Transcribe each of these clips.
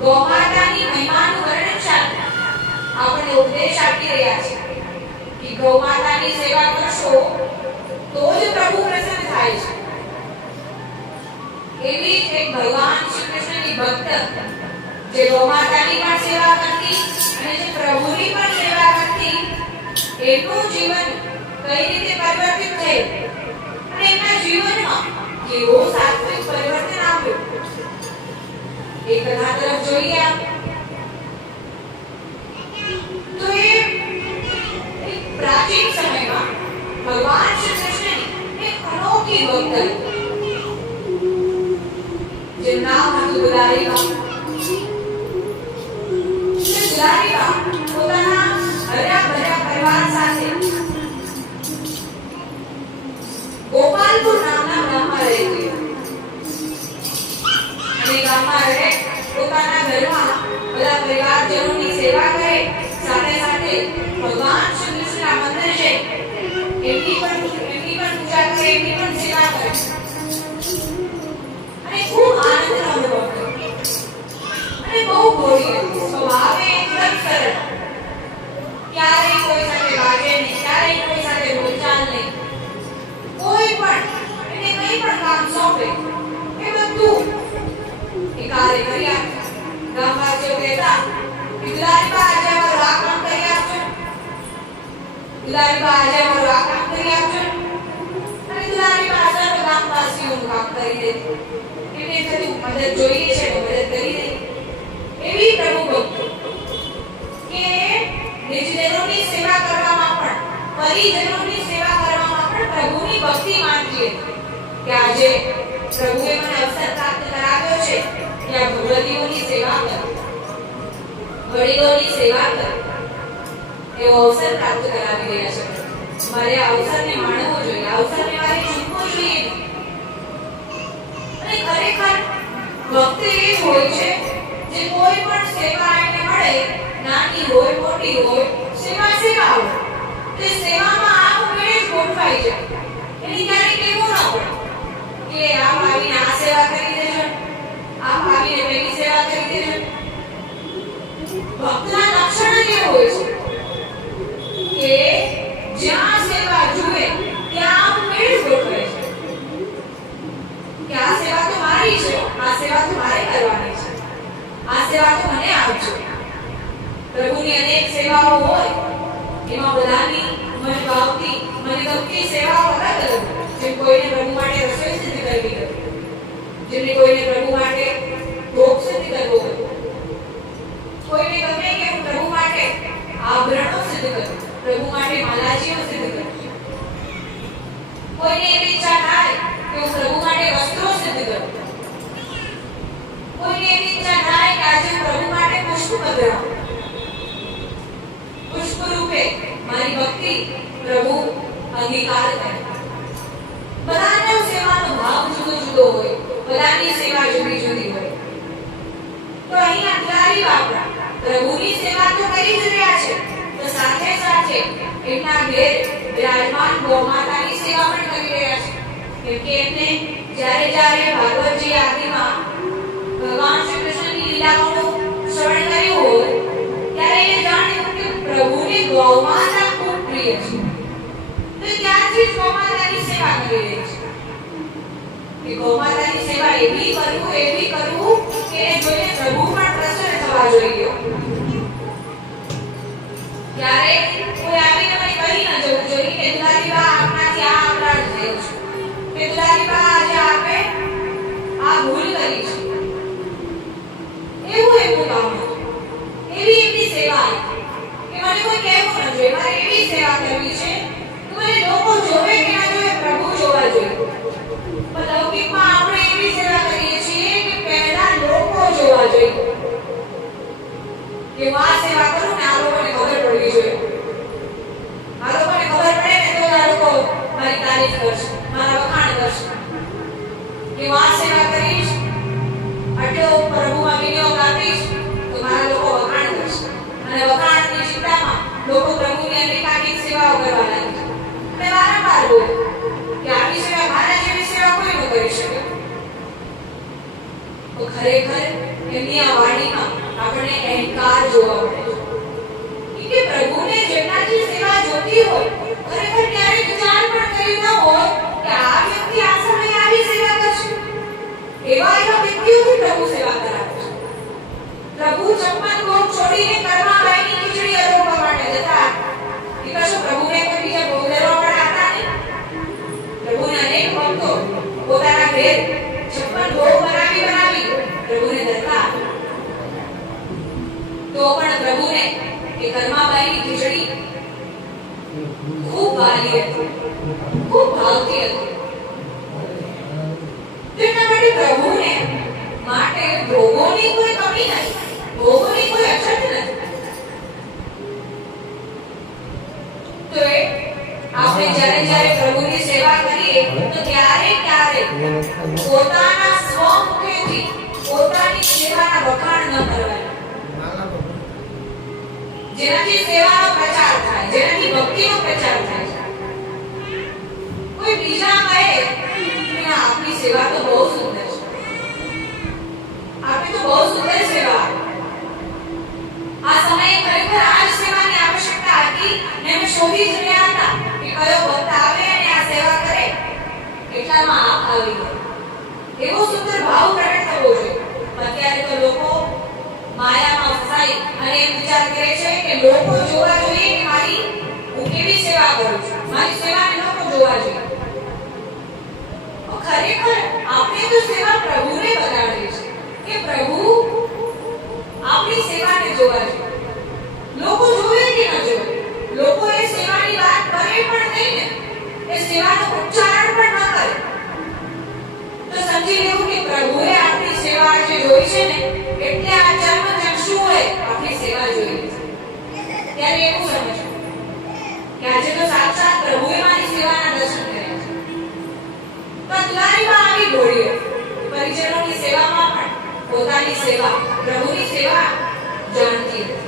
ગૌમાતાની મહિમાનું વર્ણન સાથે આપણે ઉપદેશ આપી રહ્યા છે કે ગૌમાતાની સેવા કરશો તો જ પ્રભુ પ્રસન્ન થાય છે. એવી જ એક ભગવાન શ્રી કૃષ્ણની ભક્ત જે ગૌમાતાની પણ સેવા કરતી અને જે પ્રભુની પણ સેવા કરતી, એનું જીવન કઈ રીતે પરિવર્તિત થયું અને એમના જીવનમાં કેવો સાત્વિક પરિવર્તન આવ્યું એ કથા તરફ જોઈએ. તો એ પ્રાચીન સમયમાં ભગવાન શ્રી કૃષ્ણની એક અનોખી ભક્ત જેનું નામ હતું દુલારીબા. દુલારીબા પોતાના હર્યા ભર્યા પરિવાર સાથે ગોપાલપુર નામના ગામમાં રહેતી અને ગામમાં રહે પોતાના ઘરમાં બધા પરિવારજનોની સેવા કરે, સાથે સાથે ભગવાન શ્રી કૃષ્ણના મંદિર છે એમની પણ પૂજા કરે, એમની પણ સેવા કરે અને ખૂબ આનંદ અનુભવ કરે. અને બહુ ભોળી સ્વભાવે એકદમ સરળ, ક્યારેય કોઈ સાથે વાગે નહીં, ક્યારેય કોઈ સાથે બોલચાલ નહીં. કોઈ પણ એને કંઈ પણ કામ સોંપે એ બધું એ કાર્ય કરી આપે. ગામવાસીઓ કહેતા કે દુલારીબા આજે અમારું આ કામ કરી આપજો, દુલારીબા આજે અમારું આ કામ કરી આપજો. અને દુલારીબા સર્વ ગામવાસીઓનું કામ કરી દે. એમને થતું મદદ જોઈએ છે તો મદદ કરી દે. એવી પ્રભુ ભક્તિ કે નિજજનોની સેવા કરવામાં પણ, પરિજનોની સેવા કરવામાં પણ પ્રભુની ભક્તિ માનતી કે આજે પ્રભુએ મને અવસર પ્રાપ્ત કરાવ્યો છે કે આ ભગવતીઓની સેવા કરું, વડીલોની સેવા કરું, એવો અવસર પ્રાપ્ત કરાવી રહ્યા છે. મારે આ અવસરને માણવો જોઈએ, અવસરને મારે ચૂકવો જોઈએ. અને ખરેખર ભક્તિ એ હોય છે જે કોઈ પણ સેવા એને મળે, નાની હોય મોટી હોય, સેવા હોય, તે સેવામાં આવું મેળે જ ગોઠવાઈ જાય. એની ક્યારેય કેવું ના પડે કે આપ આવીને આ સેવા કરી દેજો, આપ આવીને પેલી સેવા કરી દેજો. ભક્તના લક્ષણ જ એ હોય છે કે જ્યાં સેવા જુએ ત્યાં આપ મેળે જ ગોઠવાય છે કે આ સેવા તો મારી છે, આ સેવા તો મારે કરવાની છે, આ સેવા તો મને આપજો. પ્રભુની અનેક સેવાઓ હોય, એમાં બધાની મને ભાવતી, મને ગમતી સેવાઓ અલગ અલગ. જેમ કોઈને પ્રભુ માટે રસોઈ સિદ્ધ કરવી હોય, જેમને કોઈને પ્રભુ માટે ભોગ સિદ્ધ કરવો હોય, કોઈને ગમે કે હું પ્રભુ માટે આભરણો સિદ્ધ કરું, પ્રભુ માટે માલાજીઓ સિદ્ધ કરું. કોઈને એવી ઈચ્છા થાય કે હું પ્રભુ માટે વસ્ત્રો સિદ્ધ કરું. કોઈને એવી ઈચ્છા થાય કે આજે પ્રભુ માટે પુષ્પ પધરાવું. પુષ્પ રૂપે મારી ભક્તિ પ્રભુ અંગીકાર કરે. બધાનો સેવાનો ભાવ જુદો જુદો હોય, બધાની સેવા જુદી જુદી હોય. તો અહીંયા દુલારીબા પ્રભુની સેવા તો કરી જ રહ્યા છે, તો સાથે સાથે એમના ઘેર વિરાજમાન ગૌમાતાની સેવા પણ કરી રહ્યા છે. કેમ કે એમને જ્યારે ભાગવતજી આદિમાં ભગવાન શ્રી કૃષ્ણની લીલાઓનું શ્રવણ કર્યું હોય ત્યારે એ જાણ્યું કે પ્રભુને ગૌમાતા ખૂબ પ્રિય છે. તો ત્યારથી જ ગૌમાતાની સેવા કરી રહી છે કે ગૌમાતાની સેવા એવી કરવું કે જોઈને પ્રભુ પણ પ્રસન્ન થવા જોઈએ. ત્યારે કોઈ આવીને મને કહી ન જવું જોઈએ કે દુલારીબા આપનાથી આ અપરાધ થયો છે, કે દુલારીબા આજે આપે આ ભૂલ કરી છે. એવું કામ એવી એમની સેવા કે મને કોઈ કહેવું ન જોઈએ, મારે એવી સેવા કરવી છે કે મને લોકો જોવે કે ના જોવે, પ્રભુ જોવા જોઈએ. લૌકિકમાં આપણે એવી સેવા કરીએ છીએ કે પહેલા લોકો જોવા જોઈએ કે આ સેવા કરું ને આ લોકોને ખબર પડવી જોઈએ. આ લોકોને ખબર પડે ને તો આ લોકો મારી તારીફ કરશે, મારા વખાણ કરશે કે આ સેવા કરીશ, આટલો પ્રભુમાં વિનિયોગ આપીશ તો મારા લોકો વખાણ કરશે. અને વખાણની ચિંતામાં લોકો પ્રભુની અનેકાનેક સેવાઓ કરવા લાગે અને વારંવાર બોલે કે આવી સેવા મારા જેવી સેવા કોઈ ન કરી શકે. તો ખરેખર એમની આ વાણીમાં આપણને અહંકાર જોવા મળે છે કે પ્રભુને જેટલાની સેવા જોતી હોય ખરેખર ક્યારે વિચાર પણ કર્યું ન હોય કે આ વ્યક્તિ આ સમયે આવી સેવા કરશે. એવા વ્યક્તિઓથી પ્રભુ સેવા કરાવે છે. પ્રભુ ચપ્પન ભોગ છોડીને કર્માબાઈની ખીચડી અરોગવા માટે જતા કે કશું પ્રભુને કોઈ બીજા ભોગ લેવા પડ્યા હતા નહીં. પ્રભુને અનેક ભક્તો પોતાના ઘેર ચપ્પન ભોગ બનાવી પ્રભુને ધરતા. તો પણ પ્રભુને એ કર્માબાઈની ખીચડી ખૂબ ભારી હતી, ખૂબ ભાવતી હતી. તેના માટે પ્રભુને માટે ભોગોની કોઈ કમી નથી, ભોગોની કોઈ અછત નથી. તો આપણે જ્યારે પ્રભુની સેવા કરીએ તો ક્યારે પોતાના સ્વમુખેથી પોતાની સેવાના વખાણ ન કરવાના, જેનાથી સેવાનો પ્રચાર થાય, જેનાથી ભક્તિનો પ્રચાર થાય. કોઈ બીજા કહે કે આપની સેવા તો બહુ સુંદર છે, આપની તો બહુ સુંદર સેવા, આ સમયે ખરેખર આ જ સેવાની આવશ્યકતા હતી ને અમે શોધી જ રહ્યા હતા કે કયો ભક્ત આવે અને આ સેવા કરે, એટલામાં આપ આવી ગયો. એવો સુંદર ભાવ પ્રગટ થવો જોઈએ. અત્યારે તો લોકો માયામાં ફસાઈ અને એમ વિચાર કરે છે કે લોકો જોવા જોઈએ કે મારી હું કેવી સેવા કરું છું, મારી સેવાને લોકો જોવા જોઈએ. ખરેખર આપણે તો સેવા પ્રભુને બતાડવી છે કે પ્રભુ આપણી સેવાને જોવા જોઈએ. લોકો જોવે કે ન જોવે, લોકો એ સેવાની વાત કરે પણ નહીં ને, એ સેવાનો ઉચ્ચારણ પણ ન કરે, તો સમજી લેવું કે પ્રભુએ આપણી સેવા જે જોઈ છે ને એટલે આ ચર્મચક્ષુએ આપણી સેવા જોઈ છે. ત્યારે એવું સમજવું કે આજે તો સાક્ષાત પ્રભુએ મારી સેવાના દર્શન કર્યા છે. પતલારીમાં આવી ગોળીઓ પરિજનોની સેવામાં પણ પોતાની સેવા, પ્રભુની સેવા જાણતી હતી.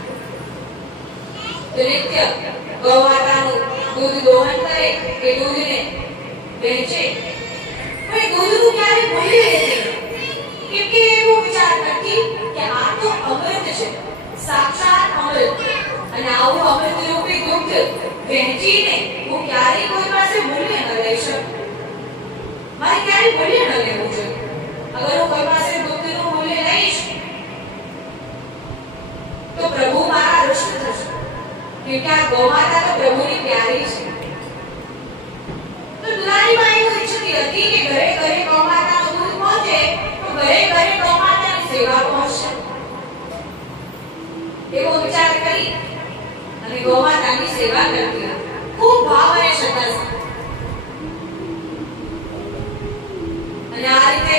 તો નિત્ય ગૌમાતાનું દૂધ દોહન કરે કે દૂધને વહેંચે, પણ દૂધનું ક્યારે ભૂલી લેતી કેમ કે એવો વિચાર કરતી કે આ તો અમૃત છે, સાક્ષાત અમૃત, અને આવું અમૃત રૂપી દૂધ વહેંચીને હું ક્યારેય કોઈ પાસે મૂલ્ય ન લઈ શકું. મારે ક્યારેય મૂલ્ય ન લેવું જોઈએ. અગર હું કોઈ પાસે દૂધનું મૂલ્ય લઈશ તો પ્રભુ મારા રુષ્ટ થશે, કેમ કે આ ગૌમાતા તો પ્રભુની પ્યારી છે. તો દુલારીમાં એવું ઈચ્છતી હતી કે ઘરે ઘરે ગૌમાતાનું દૂધ પહોંચે તો ઘરે ઘરે ગૌમાતાની સેવા પહોંચશે. એવો વિચાર કરી અને ગૌમાતાની સેવા કરતી હતી, ખૂબ ભાવ અને શ્રદ્ધા સાથે. અને આ રીતે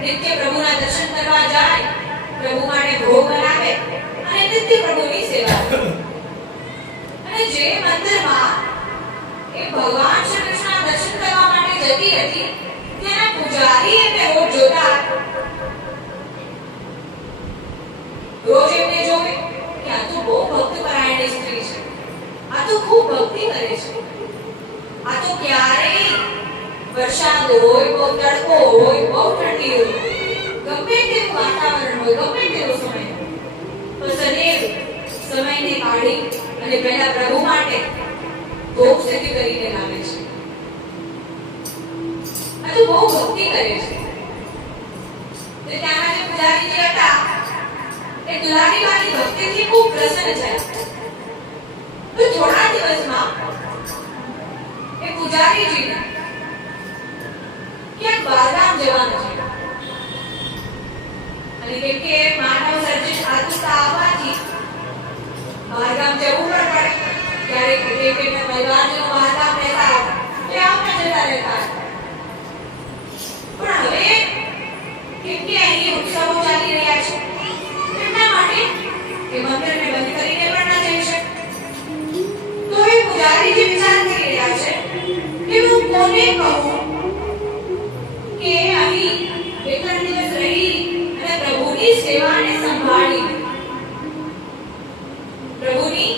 નિત્ય પ્રભુના દર્શન કરવા જાય, પ્રભુ માટે ભોગ બનાવે અને નિત્ય પ્રભુની સેવા કરે. અને જે મંદિરમાં એ ભગવાન શ્રી કૃષ્ણના દર્શન કરવા માટે જતી હતી તેના પૂજારી એમને રોજ જોતા, રોજ એમને જોવે કે આ તો બહુ ભક્તપરાયણ સ્ત્રી છે, આ તો ખૂબ ભક્તિ કરે છે, આ તો ક્યારેય વરસાદ હોય, બહુ તડકો હોય, બહુ ઠંડી હોય, ગમે તેવું વાતાવરણ હોય, ગમે તેવો સમય હોય, તો સદૈવ સમયને કાઢી અને પહેલા પ્રભુ માટે ભોગ સિદ્ધ કરીને લાવે છે. આ તો બહુ ભક્તિ કરે છે. તો ત્યાંના જે પૂજારીજી હતા એ દુલારીમાની ભક્તિથી ખૂબ પ્રસન્ન થયા. તો થોડા દિવસમાં એ પૂજારીજીને ક્યાંક બહારગામ જવાનું છે, અને કેમ કે માનવ સર્જિત આતુરતા આવવાથી બહારગામ જવું પણ પડે. ક્યારેક ક્રિકેટના પરિવારજનો બહારગામ રહેતા એ આવતા જતા રહેતા. પણ હવે કેમ કે અહીં ઉત્સવો ચાલી રહ્યા છે એટલા માટે એ મંદિરને બંધ કરીને પણ ન જઈ શકે. તો એ પૂજારીજી વિચાર કરી રહ્યા છે કે હું કોને કહું કે અહીં બે ત્રણ દિવસ રહી અને પ્રભુની સેવાને સંભાળી, પ્રભુની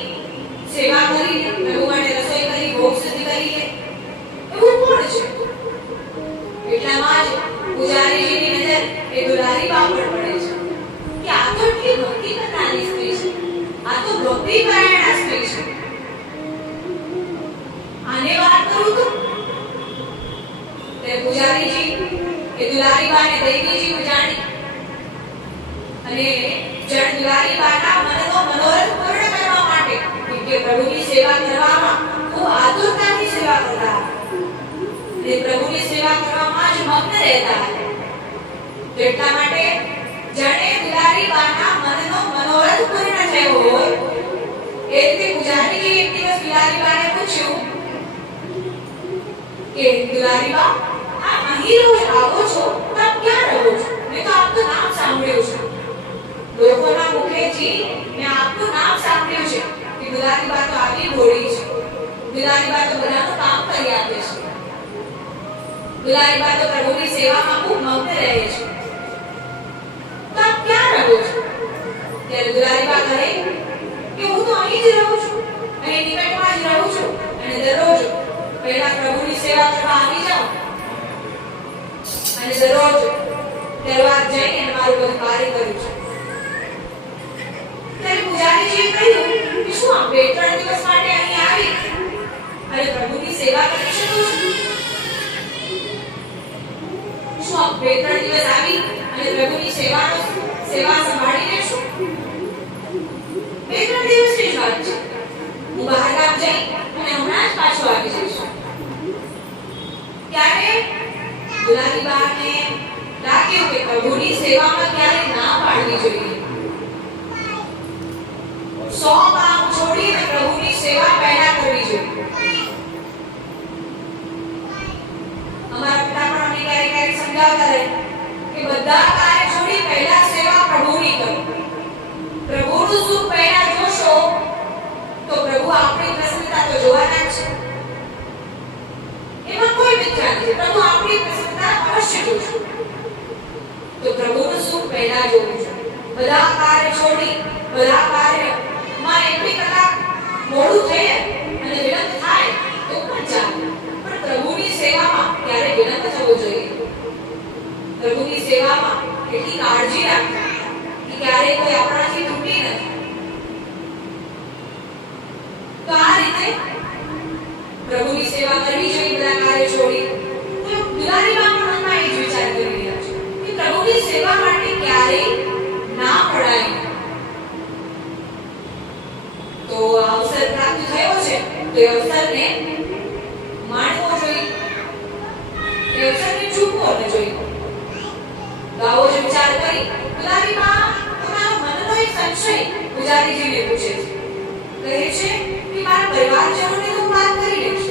સેવા કરી, પ્રભુ માટે રસોઈ કરી, ભોગ સિદ્ધ કરી, એવું કોણ છે? એટલામાં જ પૂજારીજીની નજર એ દુલારી બાપ પર પડે છે કે આ તો એટલી ભક્તિ કરનાર દુલારીબાને દૈવી જીવ જાણી અને જણ દુલારીબાના મનનો મનોરથ પૂર્ણ કરવા માટે કે પ્રભુની સેવા કરવામાં ખૂબ આતુરતાથી સેવા કરતા અને પ્રભુની સેવા કરવામાં જ મગ્ન રહેતા એટલા માટે જણે દુલારીબાના મનનો મનોરથ પૂર્ણ થયો હોય એ રીતે પૂજારીજી એક દિવસ દુલારીબાને પૂછ્યું કે દુલારીબા આ અહીં રોજ આવો છો તો આપ ક્યાં રહો છો? મેં તો આપનું નામ સાંભળ્યું છે, લોકોના મુખેથી મેં આપનું નામ સાંભળ્યું છે કે દુલારીબા તો આવી ભોળી છે, દુલારીબા તો બધાનું કામ કરી આપે છે, દુલારીબા તો પ્રભુની સેવામાં ખૂબ મગ્ન રહે છે, તો આપ ક્યાં રહો છો? ત્યારે દુલારીબા કહે કે હું તો અહીં જ રહું છું, અહીં નિકટમાં જ રહું છું અને દરરોજ પહેલા પ્રભુની સેવા કરવા આવી જાઉં અને દરરોજ દરબાર જઈને મારું બધું કાર્ય કરું છું. ત્યારે પૂજારીજીએ કહ્યું કે શું આપ 2-3 દિવસ માટે અહીં આવી અને પ્રભુની સેવા કરી શકો છો? શું આપ 2-3 દિવસ આવી અને પ્રભુની સેવા સંભાળી લેશો? 2-3 દિવસની જ વાત છે, હું બહાર ગામ જઈ અને હમણાં જ પાછો આવી જઈશ. ત્યારે દુલારીબાને લાગ્યું કે પ્રભુની સેવામાં ક્યારેય ના પાડવી જોઈએ. 100 કામ છોડીને પ્રભુની સેવા પહેલા કરવી જોઈએ. અમારા પિતા પણ અમને ક્યારેક સમજાવતા રહે કે બધા કાર્ય છોડી પહેલા સેવા પ્રભુની કરો. પ્રભુનું સુખ પહેલા જોશો તો પ્રભુ આપણી પ્રસન્નતા તો જોવાના જ છે, એમાં કોઈ મિથ્યા નથી. પ્રભુ આપણી પ્રસન્નતા અવશ્ય જોશે, તો પ્રભુનું સુખ પહેલા જોવું છે. બધા કાર્ય છોડી બધા કાર્યમાં 1 કલાક મોડું થઈ અને વિલંબ થાય તો પણ ચાલે, પણ પ્રભુની સેવામાં ક્યારે વિલંબ થવો જોઈએ? પ્રભુની સેવામાં એટલી કાળજી રાખવી કે ક્યારે કોઈ આપણાથી તૂટી નથી. તો આ રીતે પ્રભુની સેવા કરવી જોઈએ બધા કાર્ય છોડી. તો દુલારીબા પણ મનમાં એ જ વિચાર કરી રહ્યા છે કે પ્રભુની સેવા માટે ક્યારેય ના પડાય. તો અવસર પ્રાપ્ત થયો છે તો એ અવસરને માણવો જોઈએ, એ અવસરને ચૂકવો ન જોઈએ. તો આવો જ વિચાર કરી દુલારીબા પોતાનો મનનો એક સંશય પૂજારીજીને પૂછે છે. કહે છે કે મારા પરિવારજનોને તો વાત કરી લઈશ,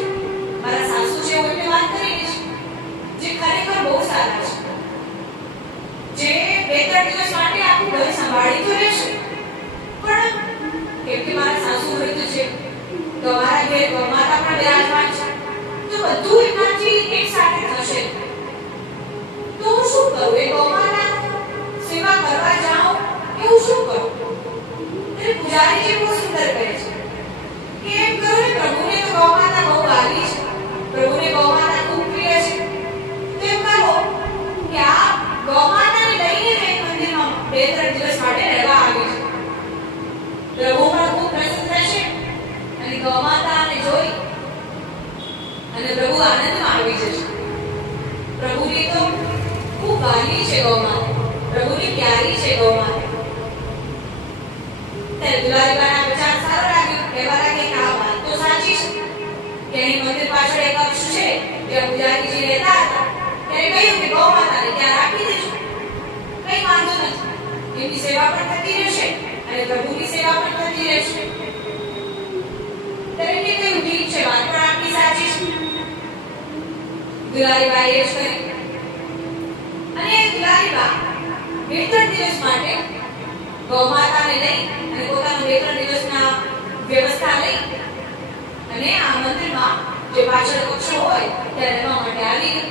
મારા સાસુ છે એમને વાત કરી લઈશ, જે ખરેખર બહુ સારા છે, જે 2-3 દિવસ માટે આખું ઘર સંભાળી તો લેશે, પણ કેમ કે મારા સાસુ મૃત્યુ છે તો અમારા ઘેર માતા પણ બિરાજમાન છે, તો બધું એનાથી એક સાથે થશે, તો હું શું કરું? એ ગૌમાતા સેવા કરવા જાઉં એવું શું કરું? એટલે પૂજારીજી બહુ સુંદર કહે છે કે એમ કરો ને, પ્રભુને તો ગૌમાતા બહુ વાલી છે, પ્રભુને ગૌમાતા ખૂબ પ્રિય છે, તો એમ કરો કે આ ગૌમાતાને લઈને મંદિરમાં 2-3 દિવસ માટે રહેવા આવી છે. પ્રભુ પણ ખૂબ પ્રસન્ન થશે અને ગૌમાતાને જોઈ અને પ્રભુ આનંદમાં આવી જશે. પ્રભુની તો ખૂબ વાલી છે ગૌમાતા, પ્રભુની પ્યારી છે ગૌમાતા. ત્યારે દુલારીબાના વિચાર સારો લાગ્યો, કહેવા લાગે કે આ વાત તો સાચી છે કે અહીં મંદિર પાછળ એક કક્ષ છે જ્યાં પૂજારીજી રહેતા હતા. ત્યારે કહ્યું કે ગૌમાતાને ત્યાં રાખી દેજો, કઈ વાંધો નથી, એમની સેવા પણ થતી રહેશે અને પ્રભુની સેવા પણ થતી રહેશે. ત્યારે એમને કહ્યું ઠીક છે, વાત પણ આપની સાચી છે. દુલારીબાએ એ જ કરી અને દુલારીબા 2-3 દિવસ માટે ગૌમાતાને લઈ અને પોતાના 2-3 દિવસના વ્યવસ્થા લઈ અને આ મંદિરમાં જે પાછળ કક્ષો હોય ત્યાં રહેવા માટે આવી ગઈ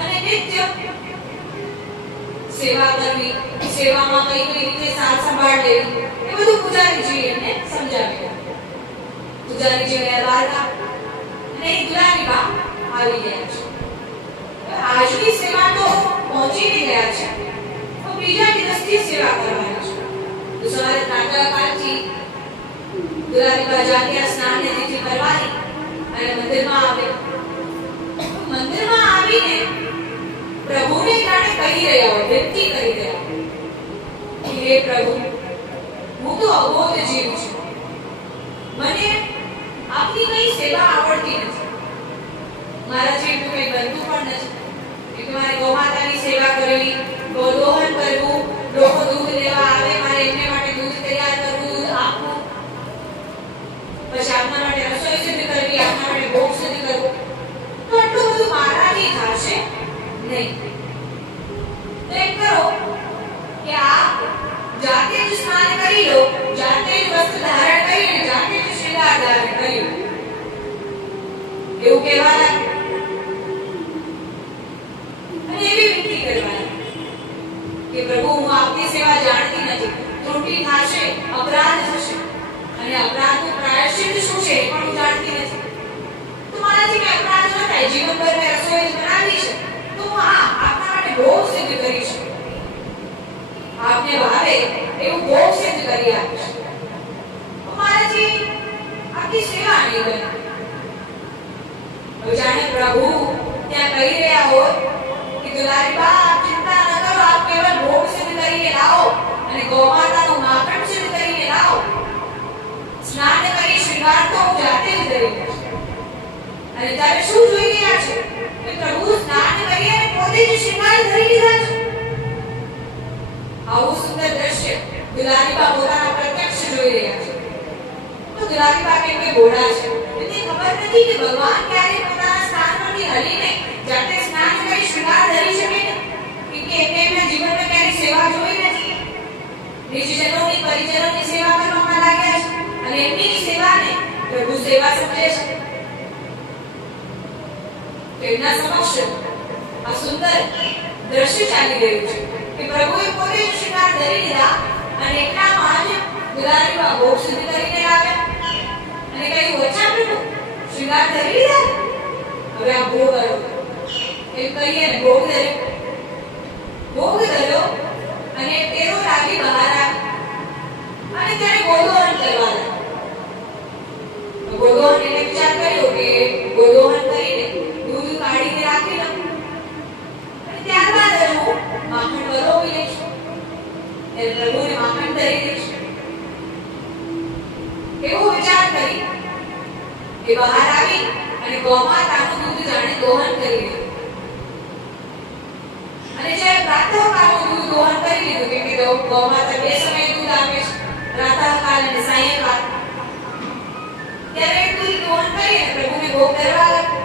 અને નિત્ય સેવા કરવી, સેવામાં કઈ રીતે સાર સંભાળ લેવી એ બધું પૂજારીજી એમને સમજાવ્યું. પૂજારીજી આવ્યા અને દુલારીબા આવી ગયા છે. આજની સેવા તો પહોંચી ગયા છે, તો બીજા દિવસથી સેવા કરવાની છે. તો સવારે પ્રાતઃકાળથી દુલારીબા જાગ્યા, સ્નાન ને વિધિ કરવાની અને મંદિરમાં આવે. મંદિરમાં આવીને પ્રભુને જાણે કહી રહ્યા હોય, વિનંતી કરી રહ્યા હોય કે હે પ્રભુ, હું તો અબોધ જીવ છું, મને આપની કઈ સેવા આવડતી નથી, મારા જેટલું કઈ બનતું પણ નથી કે મારે ગૌમાતાની સેવા કરવી, ગૌદોહન કરવું, લોકો દૂધ લેવા આવે, મારે એમને માટે દૂધ તૈયાર કરવું, દૂધ આપવું, પછી આપના માટે રસોઈ સિદ્ધ કરવી, આપના માટે ભોગ સિદ્ધ કરવો, તો આટલું બધું મારાથી થશે નહીં. તો એમ કરો કે આપ જાતે જ સ્નાન કરી લો, જાતે જ વસ્ત્ર ધારણ કરીને, જાતે જ શૃંગાર ધારણ કરી લો. એવું કહેવા લાગે અને એવી વિનંતી કરવા લાગે કે પ્રભુ, હું આપની સેવા જાણતી નથી, ત્રુટિ થશે, અપરાધ થશે, અને અપરાધનું પ્રાયશ્ચિત શું છે એ પણ હું જાણતી નથી. તો મારાથી કઈ અપરાધ ન થાય, જીવનભર મેં રસોઈ બનાવી છે, તો હું આપના માટે ભોગ સિદ્ધ કરીશ, આપને ભાવે એવું ભોગ સિદ્ધ કરી આપીશ. મારાથી આપની સેવા નહીં બને. જાણે પ્રભુ ત્યાં કહી રહ્યા હોય કે દુલારી બા, આપ ચિંતા ન કરો, આપ કેવળ ભોગ સિદ્ધ કરીને લાવો અને ગૌમાતાનું માખણ સિદ્ધ કરીને લાવો, સ્નાન કરી શૃંગાર તો હું જાતે જ કરી લઈશ. અને ત્યારે શું જોઈ રહ્યા છે કે પ્રભુ સ્નાન કરી અને પોતે જ શૃંગાર ધરી લીધા છે. આવું સુંદર દ્રશ્ય દુલારી બા પોતાના પ્રત્યક્ષ જોઈ રહ્યા છે. તો દુલારી બા કેમ કે ઘોડા છે, એને ખબર નથી કે ભગવાન ક્યારે પોતાના સ્થાન પરથી હલીને જાતે સ્નાન કરી શૃંગાર ધરી શકે, કે એમને એમના જીવનમાં ક્યારેય સેવા જોઈ નથી. નિજજનોની પરિજનોની સેવા કરવામાં લાગ્યા છે અને એમની સેવાને પ્રભુ સેવા સમજે છે. તેમના સમક્ષ આ સુંદર દ્રશ્ય ચાલી રહ્યું છે કે પ્રભુએ પોતે જ શૃંગાર ધરી લીધા અને એટલામાં જ દુલારી બા ભોગ સિદ્ધ કરીને લાવ્યા અને કહ્યું, અચ્છા પ્રભુ, શૃંગાર ધરી લીધા, હવે આ ભોગ કરો એમ કહીએ ને ભોગ ધર્યો અને તેરો લાગી બહાર આવી અને ત્યારે ગોદોહન કરવા લાગ્યા. ગોદોહન એને વિચાર કર્યો કે ગોદોહન કરીને દૂધ કાઢીને રાખી લઉં અને ત્યારબાદ હું માખણ વરોવી લઈશ, ત્યારે પ્રભુને માખણ ધરી દઈશ. એવો વિચાર કરી કે બહાર આવી અને ગૌમાતાનું દૂધ જાણે દોહન કરી લીધું. અને જ્યારે પ્રાતઃકાળનું દૂધ દોહન કરી લીધું, કેમ કે ગૌમાતા બે સમયે દૂધ આપે છે, પ્રાતઃકાળ અને સાયંકાળ, ત્યારે દૂધ દોહન કરી અને પ્રભુને ભોગ ધરવા લાગ્યા.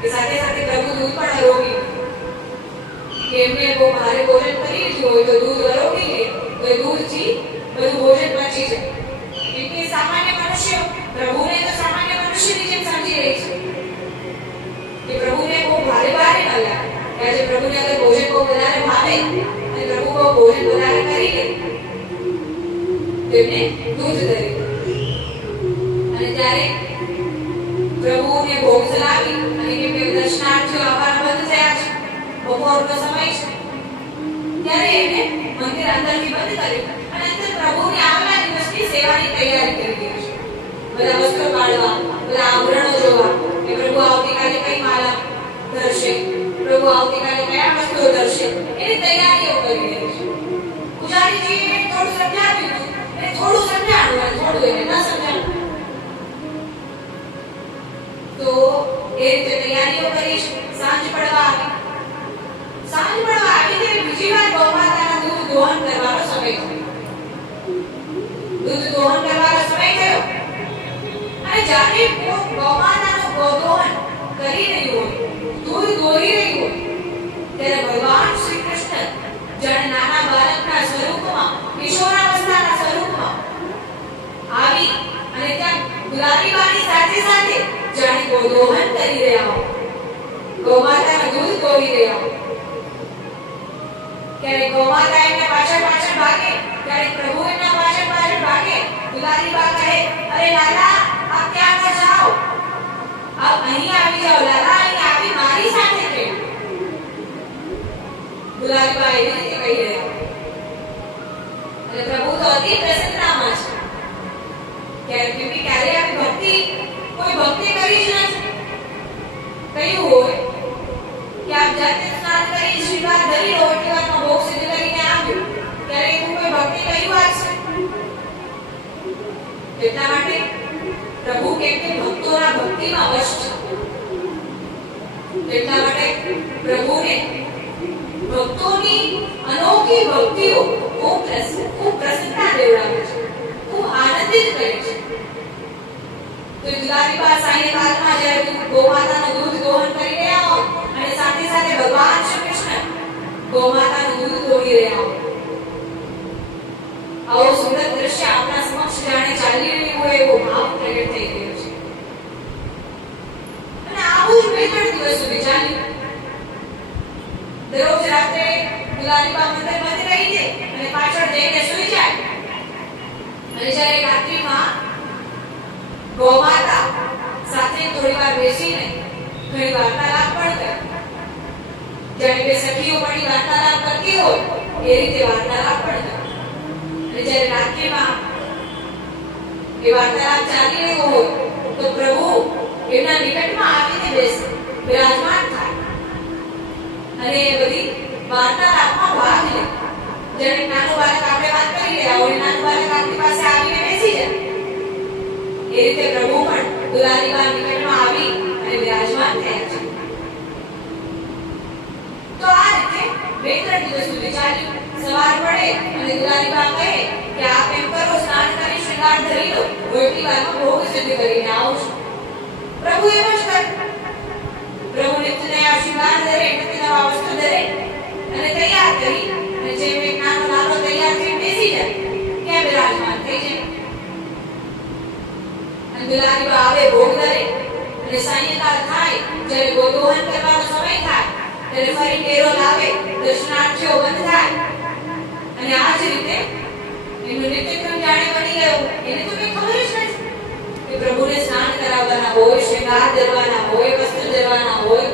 કે સાથે સાથે પ્રભુ દૂધ પણ અરોગી, કે એમને બહુ ભારે ભોજન કરી લીધું હોય તો દૂધ અરોગી લે તો એ દૂધથી બધું ભોજન પચી જાય. કેમ કે સામાન્ય મનુષ્ય પ્રભુને તો સામાન્ય મનુષ્યની જેમ સમજી રહી છે કે પ્રભુને બહુ ભારે ભારે ન લાગે, કે આજે પ્રભુને અગર ભોજન બહુ વધારે ભાવે અને પ્રભુ બહુ ભોજન વધારે કરી લે તેમને દૂધ ધરી અને ત્યારે પ્રભુને ભોગ ચલાવી અને કેમ કે દર્શનાર્થીઓ આવવાના બંધ થયા છે, બપોરનો સમય છે, ત્યારે એને મંદિર અંદરથી બંધ કર્યું અને અંદર પ્રભુને આગલા દિવસની સેવાની તૈયારી કરી દીધી છે. બધા વસ્ત્રો કાઢવા, બધા આભરણો જોવા કે પ્રભુ આવતીકાલે કઈ માલા ધરશે, પ્રભુ આવતીકાલે કયા વસ્ત્રો ધરશે, એની તૈયારીઓ કરી દીધી છે. પૂજારીજીએ થોડું સમજાવ્યું હતું, એને થોડું સમજાવ્યું અને થોડું એને ન સમજાવ્યું. તો એ રીતે તૈયારીઓ કરી. સાંજ પડવા આવી ત્યારે બીજી વાર ગૌમાતાના દૂધ દોહન કરવાનો સમય થયો. દૂધ દોહન કરવાનો સમય થયો અને જ્યારે ગૌમાતાનું ગોદોહન કરી રહ્યું હોય, દૂધ દોહી રહ્યું હોય, ત્યારે ભગવાન શ્રી કૃષ્ણ જાણે નાના બાળકના સ્વરૂપમાં, કિશોરાવસ્થાના સ્વરૂપમાં આવી અને ત્યાં દુલારી બાની સાથે સાથે જાણે ગોદોહન કરી રહ્યા હોય, ગૌમાતાનું દૂધ દોહી રહ્યા હોય. ત્યારે ગૌમાતા એમના પાછળ પાછળ ભાગે, ત્યારે પ્રભુ એમના પાછળ પાછળ ભાગે. દુલારી બા કહે, અરે લાલા, આપ ત્યાં ન જાઓ, આપ અહીં આવી જાઓ, લાલા અહીં આવી મારી સાથે કેમ? દુલારી બા એવી રીતે કહી રહ્યા અને પ્રભુ તો અતિ પ્રસન્નતામાં છે. ક્યારે આવી ભક્તિ કોઈ ભક્તિ કરી જ નથી. કહ્યું હોય કે આપ જાતે સ્નાન કરી શ્રીકાર ધરી લો એટલી વારમાં ભોગ સિદ્ધ કરીને આવ્યો ત્યારે તું કોઈ ભક્તિ કરી વાત છે? એટલા માટે પ્રભુ કેમ કે ભક્તોના ભક્તિમાં વશ છે, એટલા માટે પ્રભુને ભક્તોની અનોખી ભક્તિઓ ખૂબ પ્રસન્નતા દેવડાવે છે, ખૂબ આનંદિત કરે છે. તો દુલારી બા સાંઈ કાલમાં જ્યારે ગોમાતાનું દૂધ દોહન કરી રહ્યા હો અને સાથે સાથે ભગવાન શ્રી કૃષ્ણ ગોમાતાનું દૂધ દોહી રહ્યા હો, આવો સુંદર દ્રશ્ય આપણા સમક્ષ જાણે ચાલી રહ્યું હોય એવો ભાવ પ્રગટ થઈ ગયો છે. અને આવું જ 2-3 દિવસ સુધી ચાલ્યું. દરરોજ રાત્રે દુલારી બા મંદિરમાં રહી જાય અને પાછળ જઈને સૂઈ જાય અને જ્યારે રાત્રિમાં ગોમાતા સાથે થોડી વાર બેસીને ઘણી વાર્તાલાપ પણ કરે. જાણે બે સખીઓ પણ વાર્તાલાપ કરતી હોય એ રીતે વાર્તાલાપ પણ કરે. અને જ્યારે રાત્રિમાં એ વાર્તાલાપ ચાલી રહ્યો હોય તો પ્રભુ એમના નિકટમાં આવીને બેસે, બિરાજમાન થાય અને એ બધી વાર્તાલાપમાં ભાગ લે. જાણે નાનું બાળક આપણે વાત કરી રહ્યા હોય, નાનું બાળક આપણી પાસે આવીને બેસી જાય, એ રીતે પ્રભુ પણ દુલારી બા નિકટમાં આવી અને બિરાજમાન થયા છે. તો આ રીતે 2-3 દિવસ સુધી ચાલ્યું. સવાર પડે અને દુલારી બા કહે કે આપ એમ કરો, સ્નાન કરી શ્રીકાર ધરી લો, એટલી વારમાં ભોગ સિદ્ધ કરીને આવું છું. પ્રભુ એમ જ કરે. પ્રભુ નિત્ય નયા શ્રીકાર ધરે, નિત્ય નવા વસ્ત્ર ધરે અને તૈયાર કરી અને જેમ એક નાનો લાલો તૈયાર થઈ બેસી જાય ત્યાં બિરાજમાન થઈ જાય. દુલારી બા આવે, ભોગ ધરે અને સાયંકાળ થાય, જ્યારે ગોદોહન કરવાનો સમય થાય ત્યારે ફરી ટેરો લાવે, દર્શનાર્થીઓ બંધ થાય અને આ જ રીતે એનું નિત્યક્રમ જાણે બની ગયો. એને તો કઈ ખબર જ નથી કે પ્રભુને સ્નાન કરાવવાના હોય, શ્રીંગાર ધરવાના હોય, વસ્ત્ર ધરવાના હોય,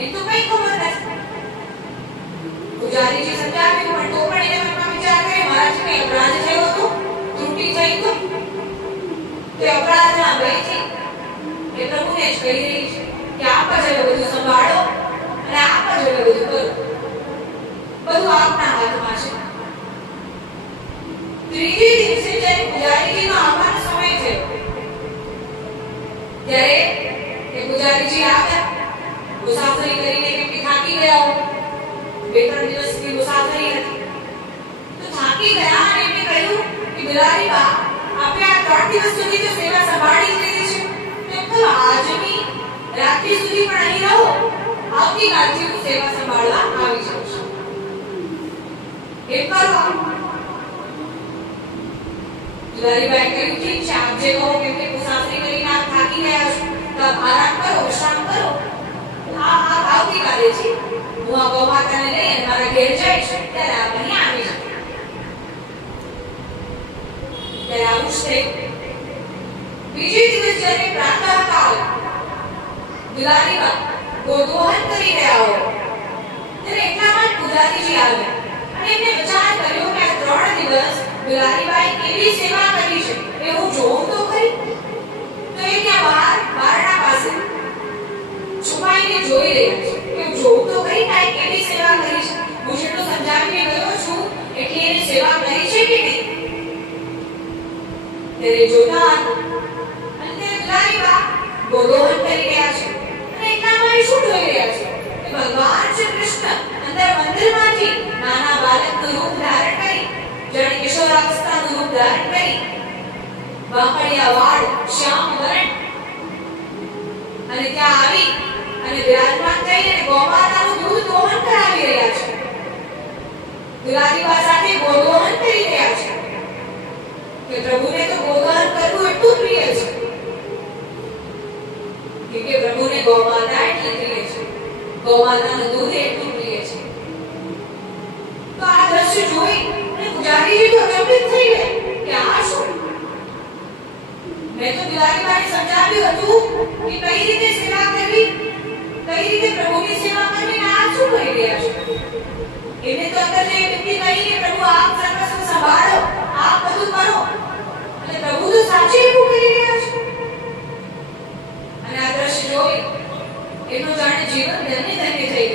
એ તો કઈ ખબર નથી. પૂજારીજી સમજાવ્યું પણ તો પણ એને મનમાં વિચાર કરે મારાથી કઈ અપરાધ થયો હતો, ત્રુટિ થઈ તો તે અપરાધના ભયથી એ પ્રભુને જ કહી રહી છે કે આપ જ હવે બધું સંભાળો અને આપ જ હવે બધું કરો, બધું આપના હાથમાં છે. ત્રીજે દિવસે જ્યારે પૂજારીજીનો આવવાનો સમય થયો ત્યારે એ પૂજારીજી આવ્યા, મુસાફરી કરીને કેમ કે થાકી ગયા હો, 2-3 દિવસની મુસાફરી હતી તો થાકી ગયા અને એમને કહ્યું કે દુલારી બા આપણે આ 3 દિવસ સુધી તો સેવા સંભાળી લીધી છે, તો આજની રાત્રિ સુધી પણ અહીં રહો, આવતીકાલથી હું સેવા સંભાળવા આવી જાઉં છું. એમ કરો. દુલારીબાએ કહ્યું ઠીક છે, આપ જે કહો, કેમ કે મુસાફરી કરીને આપ થાકી ગયા છો તો આપ આરામ કરો, વિશ્રામ કરો. આપ આવતીકાલે છે હું આ ગૌમાતાને લઈ અને મારા ઘેર જઈશ ત્યારે આપ અહીં આવી જાઓ. ત્યારે આવું જ થયું. બીજે દિવસ જ્યારે પ્રાતઃકાળ દુલારી બા ગોદોહન કરી રહ્યા હોય ત્યારે એટલામાં જ પૂજારીજી આવ્યા અને એમને વિચાર કર્યો કે આ 3 દિવસ દુલારી બાએ કેવી સેવા કરી છે એ હું જોઉં તો ખરી. તો એ ત્યાં બારણા પાસે છુપાઈને જોઈ રહ્યા છે કે હું જોઉં તો ખરી કે કેવી સેવા કરી છે. હું જેટલું સમજાવીને ગયો છું એટલી એને સેવા કરી છે કે નહીં. ત્યારે જોતા અને દુલારી બા ગોદોહન કરી રહ્યા છે અને એટલામાં એ શું જોઈ રહ્યા છે કે ભગવાન શ્રી કૃષ્ણ અંદર મંદિરમાંથી નાના બાળકનું રૂપ ધારણ કરી, જાણે કિશોરાવસ્થાનું રૂપ ધારણ કરી, વાંકડિયા વાળ, શ્યામ વરણ અને ત્યાં આવી અને બિરાજમાન થઈ અને ગોમાતાનું દૂધ દોહન કરાવી રહ્યા છે. દુલારી બા સાથે ગોદોહન કરી રહ્યા છે કે પ્રભુને તો ગોદોહન કરવું એટલું પ્રિય છે કે પ્રભુને ગૌમાતા એટલી પ્રિય છે, ગૌમાતાનું દૂધ એટલું પ્રિય છે. તો આ દ્રશ્ય જોઈ અને પૂજારીજી તો અચંબિત થઈ ગયા કે આ શું. મેં તો દુલારી બાને સમજાવ્યું હતું કે કઈ રીતે સેવા કરવી, કઈ રીતે પ્રભુની સેવા કરવી, આ શું કરી રહ્યા છે. એને તો અંદર જે વ્યક્તિ કહી કે પ્રભુ આપ સર્વસ્વ સંભાળો, આપ બધું કરો, અને પ્રભુ તો સાચે એવું કરી રહ્યા છે. અને આ દ્રશ્ય જોઈ એનું જાણે જીવન ધન્ય ધન્ય થઈ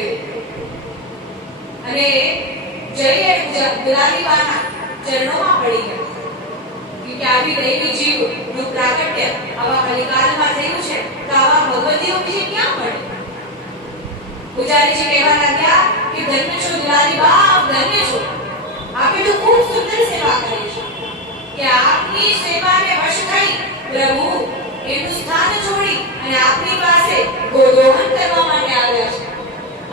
જઈએ દુલારી બાના ચરણોમાં પડી ગયા કે આવી દૈવી જીવનું પ્રાગટ્ય આવા કલિકાલમાં થયું છે તો આવા ભગવતીઓ વિશે ક્યાં મળે? પૂજારીજી કહેવા લાગ્યા કે ધન્ય છો દુલારી બા, આપ ધન્ય છો, આપે તો ખૂબ સુંદર સેવા કરી છે કે આપની સેવાને વશ થઈ પ્રભુ એનું સ્થાન છોડી અને આપની પાસે ગોદોહન કરવા માટે આવ્યા છે.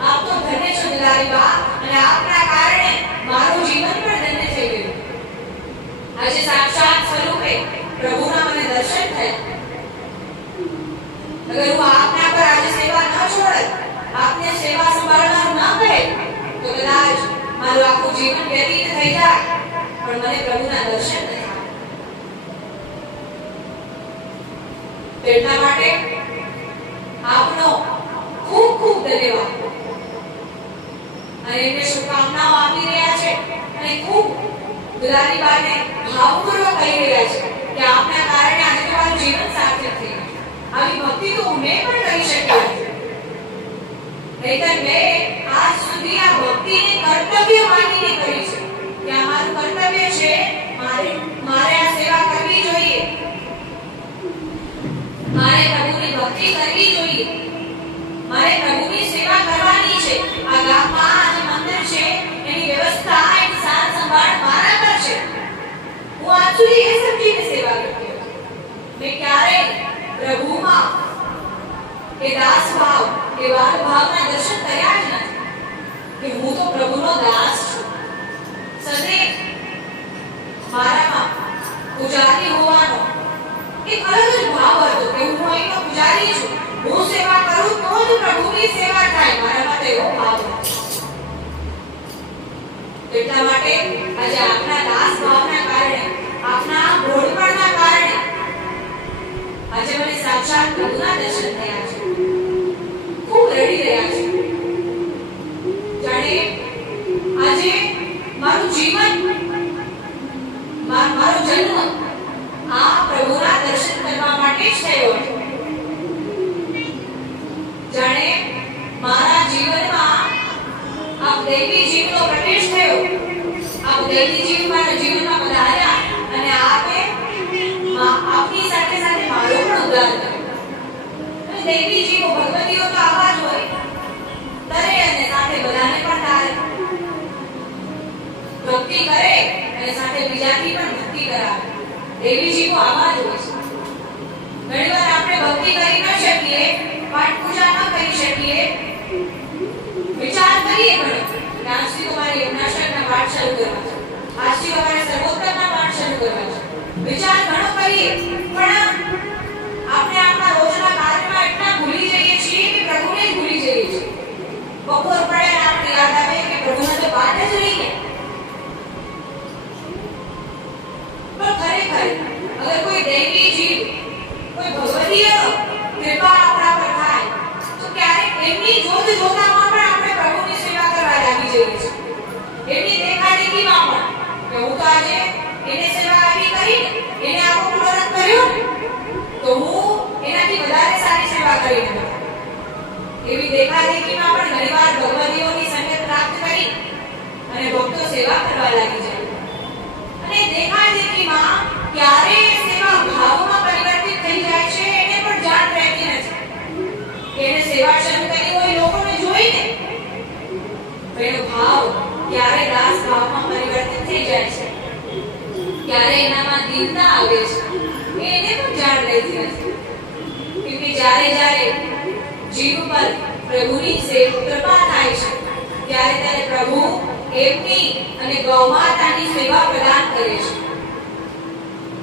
આપ તો ધન્ય છો દુલારી બા, અને આપના કારણે મારું જીવન પણ ધન્ય થઈ ગયું. આજે સાક્ષાત સ્વરૂપે પ્રભુના મને દર્શન થયા. અગર હું આપના પર આજે સેવા ન છોડત, આપને સેવા સંભાળવાનું ન કહે તો કદાચ મારું આખું જીવન વ્યતીત થઈ જાય, પણ મને પ્રભુના દર્શન ન થાય. એટલા માટે આપનો ખૂબ ખૂબ ધન્યવાદ. અને એમને શુભકામનાઓ આપી રહ્યા છે અને ખૂબ દુલારી બાને ભાવપૂર્વક કહી રહ્યા છે કે આપના કારણે આજે તમારું જીવન સાર્થક થઈ ગયું. આવી ભક્તિ તો મેં પણ કરી શકી નથી. નહીંતર મેં આજ સુધી આ ભક્તિને કર્તવ્ય માનીને કરી છે કે આ મારું કર્તવ્ય છે, મારે આ સેવા કરવી જોઈએ, મારે પ્રભુની ભક્તિ કરવી જોઈએ, મારે પ્રભુની સેવા કરવાની છે. આ ગામમાં જે મંદિર છે એની વ્યવસ્થા, એની સાર સંભાળ મારા પર છે. હું આજ સુધી એ સમજીને સેવા કરતી હતી. મેં ક્યારેય પ્રભુમાં એ દાસ ભાવ, એ બાલ ભાવના દર્શન કર્યા જ નથી કે હું તો પ્રભુનો દાસ છું. સદૈવ મારામાં પૂજારી હોવાનો એક અલગ જ ભાવ હતો કે હું અહીંનો પૂજારી છું, હું સેવા કરું તો જ પ્રભુની સેવા થાય. મારામાં તો એવો ભાવ હતો. એટલા માટે આજે આપના દાસ ભાવના કારણે, આપના ભોળપણના કારણે આજે મને સાક્ષાત પ્રભુના દર્શન થયા છે. ખૂબ રડી રહ્યા છે. જાણે આજે મારું જીવન, મારો જન્મ આ પ્રભુના દર્શન કરવા માટે જ થયો હતો. જાણે મારા જીવનમાં આપ દૈવી જીવનો પ્રવેશ થયો, આપ દૈવી જીવનમાં પધાર્યા અને આપે આપની સાથે સાથે મારો પણ ઉદ્ધાર કર્યો. અને દૈવી જીવો, ભગવતીઓ તો આવા જ હોય, તરે અને સાથે બધાને પણ તારે, ભક્તિ કરે અને સાથે બીજાની પણ ભક્તિ કરાવે. દૈવી જીવો આવા જ હોય છે. ઘણીવાર આપણે ભક્તિ કરી ન શકીએ, પાઠ પૂજા ન કરી શકીએ, વિચાર કરીએ ઘણો કે આજથી તમારે યજ્ઞાશ્રમના પાઠ શરૂ કરવા છે, આજથી તમારે સર્વોત્તમના પાઠ શરૂ કરવા છે. વિચાર ઘણો કરીએ, પણ આપણે આપણા રોજના કાર્યમાં એટલા ભૂલી જઈએ છીએ કે પ્રભુને જ ભૂલી જઈએ છીએ. બપોર પડે ને આપણે યાદ આવે કે પ્રભુના તો પાઠ જ રહી ગયા. પણ ખરેખર અગર કોઈ દૈવી જીવ, કોઈ ભગવતીય કૃપા આપણા પર થાય તો ક્યારેક એમની જોત જોતામાં પણ આપણે પ્રભુની સેવા કરવા લાગી જઈએ છીએ. એમની દેખાદેખીમાં પણ કે હું તો આજે એને સેવા આવી કરીને, એને આવું મનોરથ કર્યું તો હું એનાથી વધારે સારી સેવા કરીને બતાવું. એવી દેખાદેખીમાં પણ ઘણીવાર ભગવતીઓની સંગત પ્રાપ્ત કરી અને ભક્તો સેવા કરવા લાગી જાય. અને દેખાદેખીમાં ક્યારે સેવા ભાવમાં પરિવર્તિત થઈ જાય છે એને પણ જાણ રહેતી નથી. એને સેવા શરૂ કરી હોય લોકોને જોઈને એનો ભાવ ક્યારે દાસ ભાવમાં પરિવર્તિત થઈ જાય છે, ક્યારે એનામાં દીનતા આવે છે, એને પણ જાણ રહેતી નથી. કેમકે જ્યારે જીવ પર પ્રભુની કૃપા થાય છે ત્યારે પ્રભુ એમની અને ગૌમાતાની સેવા પ્રદાન કરે છે.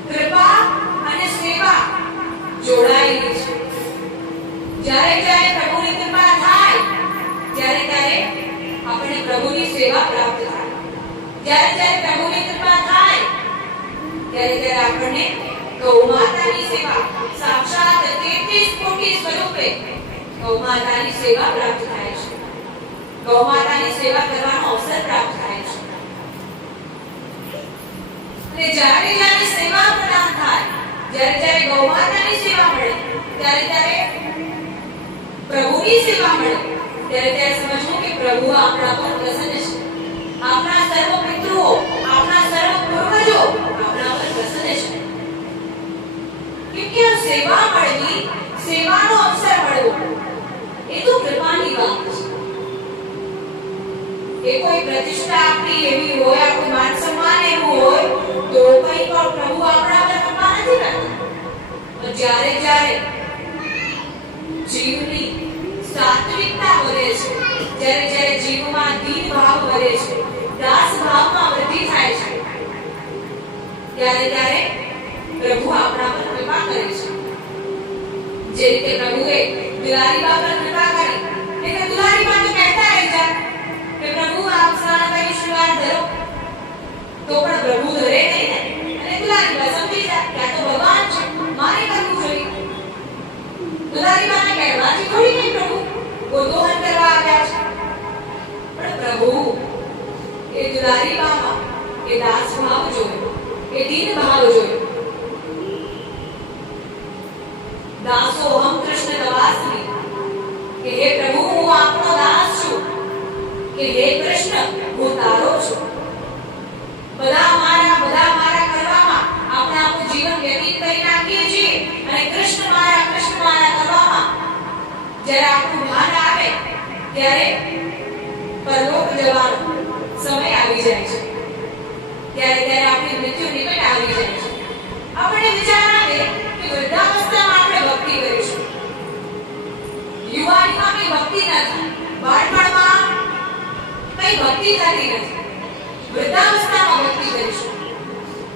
કૃપા અને સેવા જોડાયેલી છે. જ્યારે પ્રભુની કૃપા થાય ત્યારે આપણે પ્રભુની સેવા પ્રાપ્ત થાય. જ્યારે પ્રભુની કૃપા થાય ત્યારે આપણને ગૌમાતાની સેવા, સાક્ષાત 33 કોટી સ્વરૂપે ગૌમાતાની સેવા પ્રાપ્ત થાય છે. ગૌમાતાની સેવા કરવાનો અવસર પ્રાપ્ત થાય છે. અને જ્યારે સેવા પ્રદાન થાય, જ્યારે ગૌમાતાની સેવા મળે, ત્યારે પ્રભુની સેવા મળે, ત્યારે સમજવું કે પ્રભુ આપણા પર પ્રસન્ન છે. આપણા સર્વ પિતૃઓ, આપણા સર્વ પૂર્વજો આપણા પર પ્રસન્ન છે. કેમ કે સેવા મળવી, સેવાનો અવસર મળવો એ તો કૃપાની વાત છે. એ કોઈ પ્રતિષ્ઠા આપણી એવી હોય, આપણું માન સન્માન એવું હોય તો કઈ પણ પ્રભુ આપણા પર કૃપા નથી કરતા. પણ જ્યારે જ્યારે જીવની સાત્વિકતા વધે છે, જ્યારે જ્યારે જીવમાં દીન ભાવ વધે છે, દાસ ભાવમાં વૃદ્ધિ થાય છે, ત્યારે ત્યારે પ્રભુ આપણા પર કૃપા કરે છે. જે રીતે પ્રભુએ દુલારીબા પર કૃપા કરી, એટલે દુલારીબા તો કહેતા રહી જાય કે પ્રભુ આપ સ્નાન કરી શૃંગાર ધરો, તો પણ પ્રભુ ધરે નહીં ને. અને દુલારીબા સમજી જાય કે આ તો ભગવાન છે, મારે કરવું જોઈએ. દુલારીબાને કહેવાથી થોડી નહીં પ્રભુ ગોદોહન કરવા આવ્યા છે. પણ પ્રભુ એ દુલારીબામાં એ દાસ ભાવ જોયો, એ દીન ભાવ જોયો. દાસો હમ કૃષ્ણ તવાસ્મી, કે હે પ્રભુ હું આપનો દાસ છું, કે હે કૃષ્ણ હું તારો છું. બધા મારા કરવામાં આપણે આપણું જીવન વ્યતીત કરી નાખીએ છીએ, અને કૃષ્ણ મારા કરવામાં જ્યારે આપણું ભાન આવે ત્યારે પરલોક જવાનો સમય આવી જાય છે. ત્યારે આપણી મૃત્યુ નિકટ આવી જાય છે. આપણે વિચાર આવે કે વૃદ્ધાવસ્થામાં આપણે ભક્તિ કરીશું, યુવાનીમાં કઈ ભક્તિ નથી, બાળપણમાં કઈ ભક્તિ થતી નથી, વૃદ્ધાવસ્થામાં ભક્તિ કરીશું.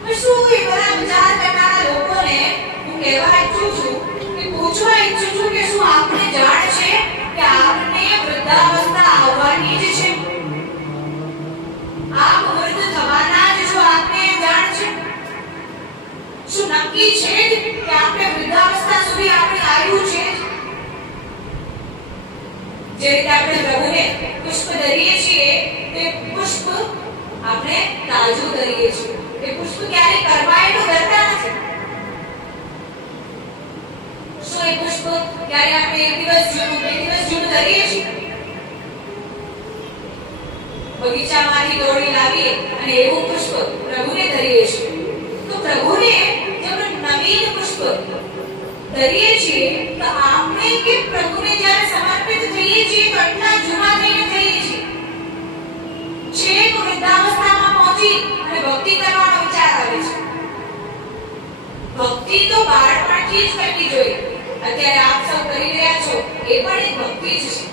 પણ શું એ બધા વિચાર કરનારા લોકોને હું કહેવા ઈચ્છું છું, કે પૂછવા ઈચ્છું છું કે શું આપણે જાણ છે કે આપને વૃદ્ધાવસ્થા આવવાની જ છે? આપ વૃદ્ધ થવાના જ છો, આપને જાણ છે? શું નક્કી છે કે આપણે વૃદ્ધાવસ્થા સુધી આપણી આયુ છે? જે રીતે આપણે પ્રભુને પુષ્પ ધરીએ છીએ, તે પુષ્પ આપણે તાજું ધરીએ છીએ. એ પુષ્પ ક્યારે કરવાયેલું ધરતા નથી. શું એ પુષ્પ ક્યારે આપણે એક દિવસ જૂનું, બે દિવસ જૂનું ધરીએ છીએ? બગીચામાંથી તોડી લાવીએ અને એવું પુષ્પ પ્રભુને ધરીએ છીએ. તો પ્રભુને જેમ નવીન પુષ્પ ધરીએ છીએ, તો આપણે કે પ્રભુને જ્યારે સમર્પિત થઈએ છીએ તો એટલા જૂના થઈને થઈએ છીએ. છેક વૃદ્ધાવસ્થામાં પહોંચી અને ભક્તિ કરવાનો વિચાર આવે છે. ભક્તિ તો બાળપણથી જ કરવી જોઈએ. અત્યારે આપ સૌ કરી રહ્યા છો એ પણ એક ભક્તિ જ છે.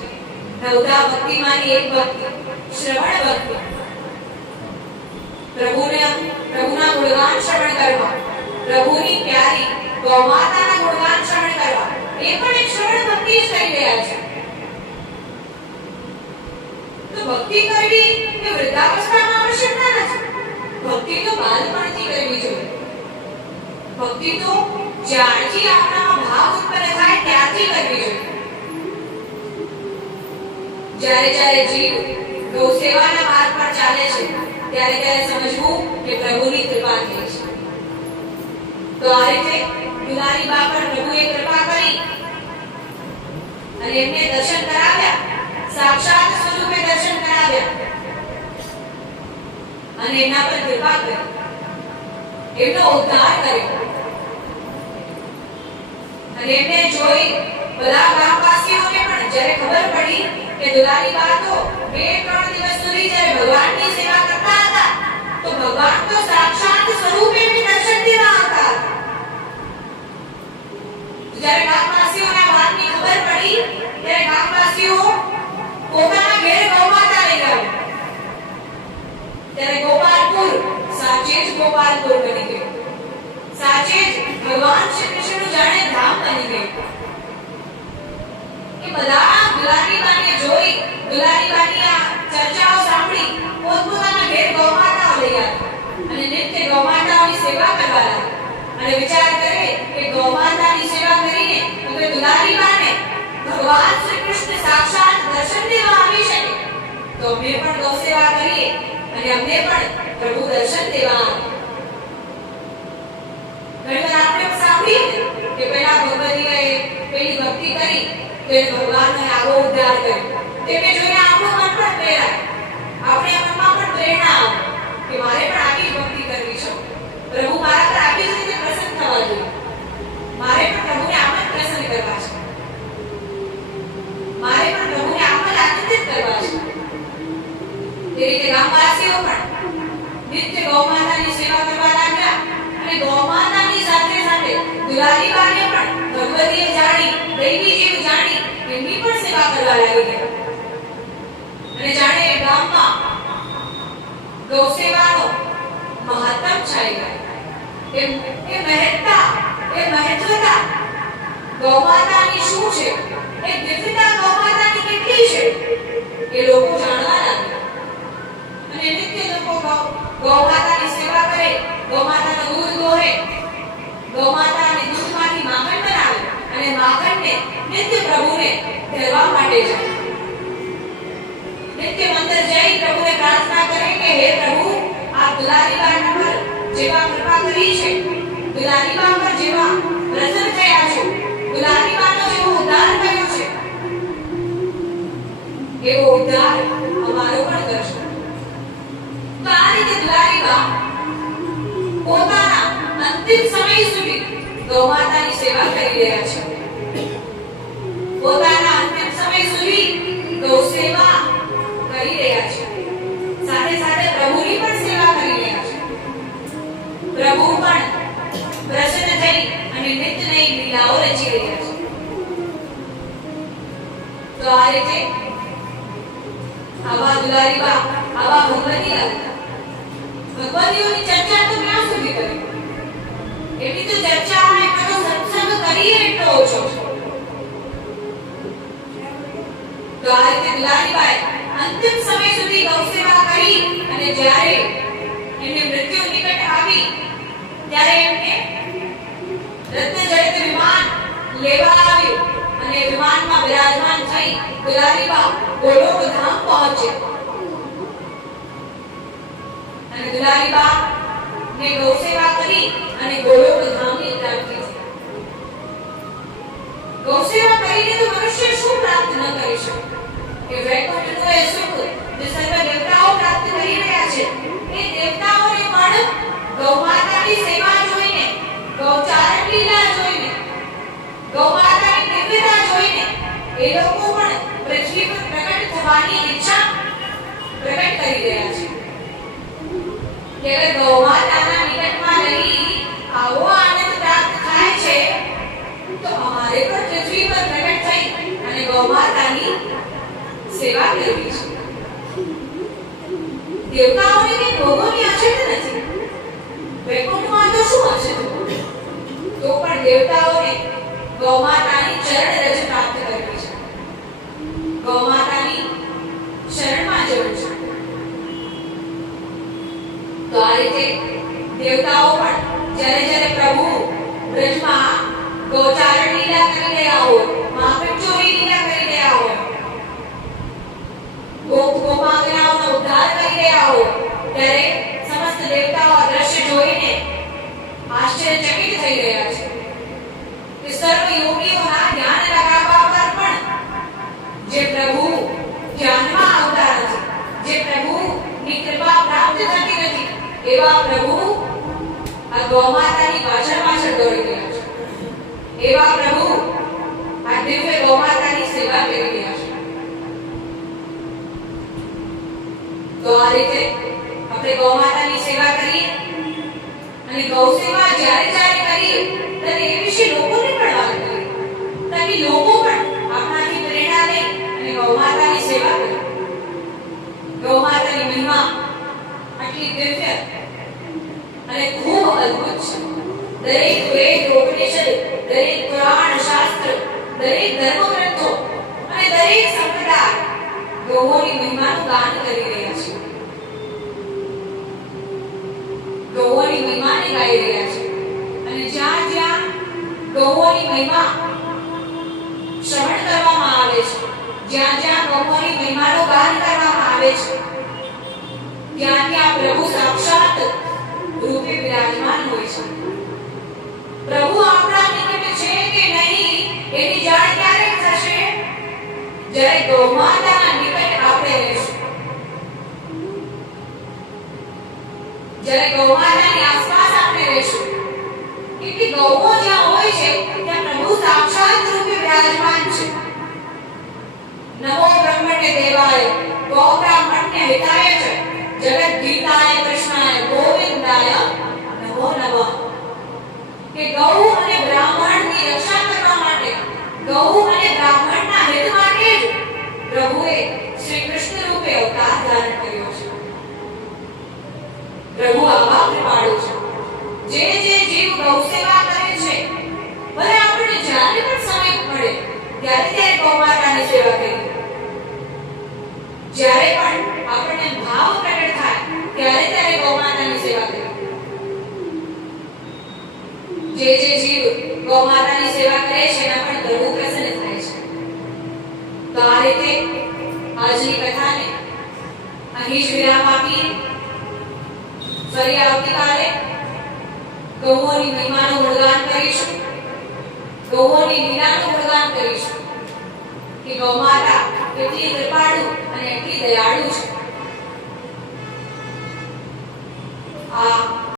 નવધા ભક્તિમાંની એક ભક્તિ શ્રવણ ભક્તિ. પ્રભુના ગુણગાન શ્રવણ કરવા, પ્રભુની પ્યારી ગૌમાતાના ગુણગાન શ્રવણ કરવા, એ પણ એક શ્રવણ ભક્તિ જ કરી રહ્યા છે. તો ભક્તિ કરવી એ વૃદ્ધાવસ્થામાં આવશ્યકતા નથી. ભક્તિ તો બાળપણથી કરવી જોઈએ. ભક્તિ તો જ્યારથી આપણામાં ભાવ ઉત્પન્ન થાય ત્યારથી કરવી જોઈએ. જ્યારે જીવ ગૌ સેવાના માર્ગ પર ચાલે છે, ત્યારે સમજવું કે પ્રભુની કૃપા થઈ છે. તો આ રીતે દુલારીબા પર પ્રભુએ કૃપા કરી અને એમને દર્શન કરાવ્યા, સાક્ષાત સ્વરૂપે દર્શન કરાવ્યા અને એમના પર કૃપા કરી, એમનો ઉદ્ધાર કર્યો. અને એમને જોઈ બધા ગામવાસીઓને પણ જ્યારે ખબર પડી કે દુલારીબા તો 2-3 દિવસ સુધી જ્યારે ભગવાનની સેવા કરતા હતા, તો ભગવાન તો સાક્ષાત સ્વરૂપે એમને દર્શન દેવા હતા. જ્યારે ગામવાસીઓને વાતની ખબર પડી, ત્યારે ગામવાસીઓ પોતાના ઘેર ગૌમાતા લઈ ગયા. ત્યારે ગોપાલપુર સાચે જ ગોપાલપુર બની ગયું. સાચે જ ભગવાન શ્રી કૃષ્ણનું જાણે ધામ બની ગયું. કે બધા દુલારીબાને જોઈ, દુલારીબાની આ ચર્ચાઓ સાંભળી પોતપોતાના ઘેર ગૌમાતાઓ લઈ આવ્યા અને નિત્ય ગૌમાતાઓની સેવા કરવા લાગ્યા. અને વિચાર કરે કે ગૌમાતાની સેવા કરીને અગર દુલારીબાને ભગવાન શ્રી કૃષ્ણ સાક્ષાત દર્શન દેવા આવી શકે, તો અમે પણ ગૌ સેવા કરીએ અને અમને પણ પ્રભુ દર્શન દેવા આવે. ઘણીવાર આપણે સાંભળીએ કે પહેલા ભગવતીએ પેલી ભક્તિ કરી તો ભગવાનને આવો ઉદ્ધાર કર્યો. તેને જોઈને આપણું મન પણ પ્રેરાય, આપણે મનમાં પણ અને ગૌમાતાની સાથે સાથે દુલારી બાને પણ ભગવતીએ જાણી, દૈવી જેવું જાણી એમની પણ સેવા કરવા લાગી ગયા. અને જાણે ગામમાં ગૌ સેવાનો મહત્તમ છાઈ ગયો. એ મહત્વતા ગૌમાતાની શું છે, એ દિવ્યતા ગૌમાતાની કેટલી છે એ લોકો જાણવા લાગ્યા. અને નિત્ય લોકો ગૌમાતાની સેવા કરે, ગૌમાતાનું દૂધ દોહે, ગૌમાતાને દૂધમાંથી માખણ બનાવે અને માખણને નિત્ય પ્રભુને ધરવા માટે જાય. નિત્ય મંદિર જઈ પ્રભુને પ્રાર્થના કરે કે હે પ્રભુ, આપ દુલારી બાના પર જેવા કૃપા કરી છે, દુલારી બા પર જેવા પ્રસન્ન થયા છો, દુલારી બાનો જેવો ઉદ્ધાર કર્યો છે, એવો ઉદ્ધાર અમારો પણ કરશો. તો આ રીતે દુલારી બા પોતાના અંતિમ સમય સુધી ગૌમાતાની સેવા કરી રહ્યા છે. પોતાના અંતિમ સમય સુધી ગૌ સેવા કરી રહ્યા છે. સાથે સાથે પ્રભુની પણ સેવા કરી રહ્યા છે. પ્રભુ પણ પ્રસન્ન થઈ અને નિત્ય નઈ લીલાઓ રચી રહ્યા છે. તો આ રીતે આવા દુલારી બા, આવા ભગવતી હતા. ભગવતીઓની ચર્ચા તો ક્યાં સુધી કરી? એની તો ચર્ચા અને બધો સત્સંગ કરીએ એટલો ઓછો છે. તો આ રીતે દુલારી બાએ અંતિમ સમય સુધી ગૌ સેવા કરી અને જ્યારે એમની મૃત્યુ નિકટ આવી ત્યારે એમને રત્નજડિત વિમાન લેવા આવ્યું અને વિમાનમાં બિરાજમાન થઈ દુલારી બા ગોલોક ધામ પહોંચ્યા. અને દુલારી બા ને ગૌ સેવા કરી અને ગોલોક ધામની પ્રાપ્તિ થઈ. ગૌ સેવા કરીને તો મનુષ્ય શું પ્રાપ્ત ન કરી શકે? કે વૈકુંઠનું એ સુખ જે સર્વ દેવતાઓ પ્રાપ્ત કરી રહ્યા છે, એ દેવતાઓને પણ ગૌમાતાની સેવા જોઈને, ગૌચારણ લીલા જોઈને, ગૌમાતાની દિવ્યતા જોઈને એ લોકો પણ પૃથ્વી પર પ્રગટ થવાની ઈચ્છા પ્રગટ કરી રહ્યા છે. કે ગૌમાતાના નિકટમાં રહી આવો આનંદ પ્રાપ્ત થાય છે, તો અમારે પણ પૃથ્વી પર પ્રગટ થઈ અને ગૌમાતાની સેવા કરવી છે. દેવતાઓને કે ભોગોની અછત નથી. વૈકુંઠમાં તો શું અછત? તો પણ દેવતાઓને ગૌમાતાની ચરણ રજ પ્રાપ્ત કરવી છે. ગૌમાતાની શરણમાં જવું છે. તો આ રીતે દેવતાઓ પણ જ્યારે જ્યારે પ્રભુ બ્રજમાં ગૌચારણ લીલા કરી રહ્યા હોય, માખણ ચોરી લીલા કરી રહ્યા હોય, ગોપાંગનાઓનો ઉદ્ધાર કરી રહ્યા હોય, ત્યારે સમસ્ત દેવતાઓ આ દ્રશ્ય જોઈને આશ્ચર્યચકિત થઈ રહ્યા છે. કે સર્વ યોગીઓના ધ્યાન લગાવવા પર પણ જે પ્રભુ ધ્યાનમાં આવતા નથી, જે પ્રભુની કૃપા પ્રાપ્ત થતી નથી, એવા પ્રભુ આ ગૌમાતાની પાછળ દોડી રહ્યા છે. એવા પ્રભુ આ દિવ્ય ગૌમાતાની સેવા કરી રહ્યા છે. તો આ રીતે આપણે ગૌમાતાની સેવા કરીએ અને ગૌ સેવા જ્યારે જ્યારે કરીએ ત્યારે એ વિશે લોકોને પણ વાત કરીએ, તાકી લોકો પણ આપણાથી પ્રેરણા લઈ અને ગૌમાતાની સેવા કરે. ગૌમાતાની મહિમા આટલી દિવ્ય અને ખૂબ અદ્ભુત છે. દરેક વેદ, ઉપનિષદ, દરેક પુરાણ શાસ્ત્ર, દરેક ધર્મગ્રંથો અને દરેક સંપ્રદાય ગૌઓની મહિમાનું ગાન કરી રહ્યા છે. ગૌઓની મહિમાને ગાઈ રહ્યા છે. અને જ્યાં જ્યાં ગૌઓની મહિમા શ્રવણ કરવામાં આવે છે, જ્યાં જ્યાં ગૌઓની મહિમાનું ગાન કરવામાં આવે છે, ત્યાં ત્યાં પ્રભુ સાક્ષાત રૂપે વિરાજમાન હોય છે. પ્રભુ આપણા નિકટ છે કે નહીં એની જાણ ક્યારે થશે? જ્યારે ગૌમાતાના નિકટ આપણે રહીશું, જ્યારે ગૌમાતાની આસપાસ આપણે રહીશું. કે ગૌઓ જ્યાં હોય છે ત્યાં પ્રભુ સાક્ષાત રૂપે વિરાજમાન છે. નમો બ્રહ્મણ્ય દેવાય ગૌ બ્રાહ્મણ્ય હિતાય ચ જગત ગીતાય કૃષ્ણાય ગોવિંદાય નમો નમઃ. જે જીવ ગૌ સેવા કરે છે, ભલે આપણને જ્યારે પણ સમય મળે ત્યારે ત્યારે ગૌ માતાની સેવા કરીએ. જ્યારે પણ આપણને ભાવ પ્રગટ થાય ત્યારે ત્યારે ગૌ માતાની સેવા કરીએ. જે જીવ ગૌ માતાની સેવા કરે છે એના પણ પ્રભુ પ્રસન્ન થાય છે. તો આ રીતે આજની કથાને અહીં જ વિરામ આપી ફરી આવતીકાલે ગૌઓની મહિમાનું ગુણગાન કરીશું, ગૌઓની લીલાનું ગુણગાન કરીશું કે ગૌ માતા કેટલી કૃપાળુ અને એટલી દયાળુ છે. આ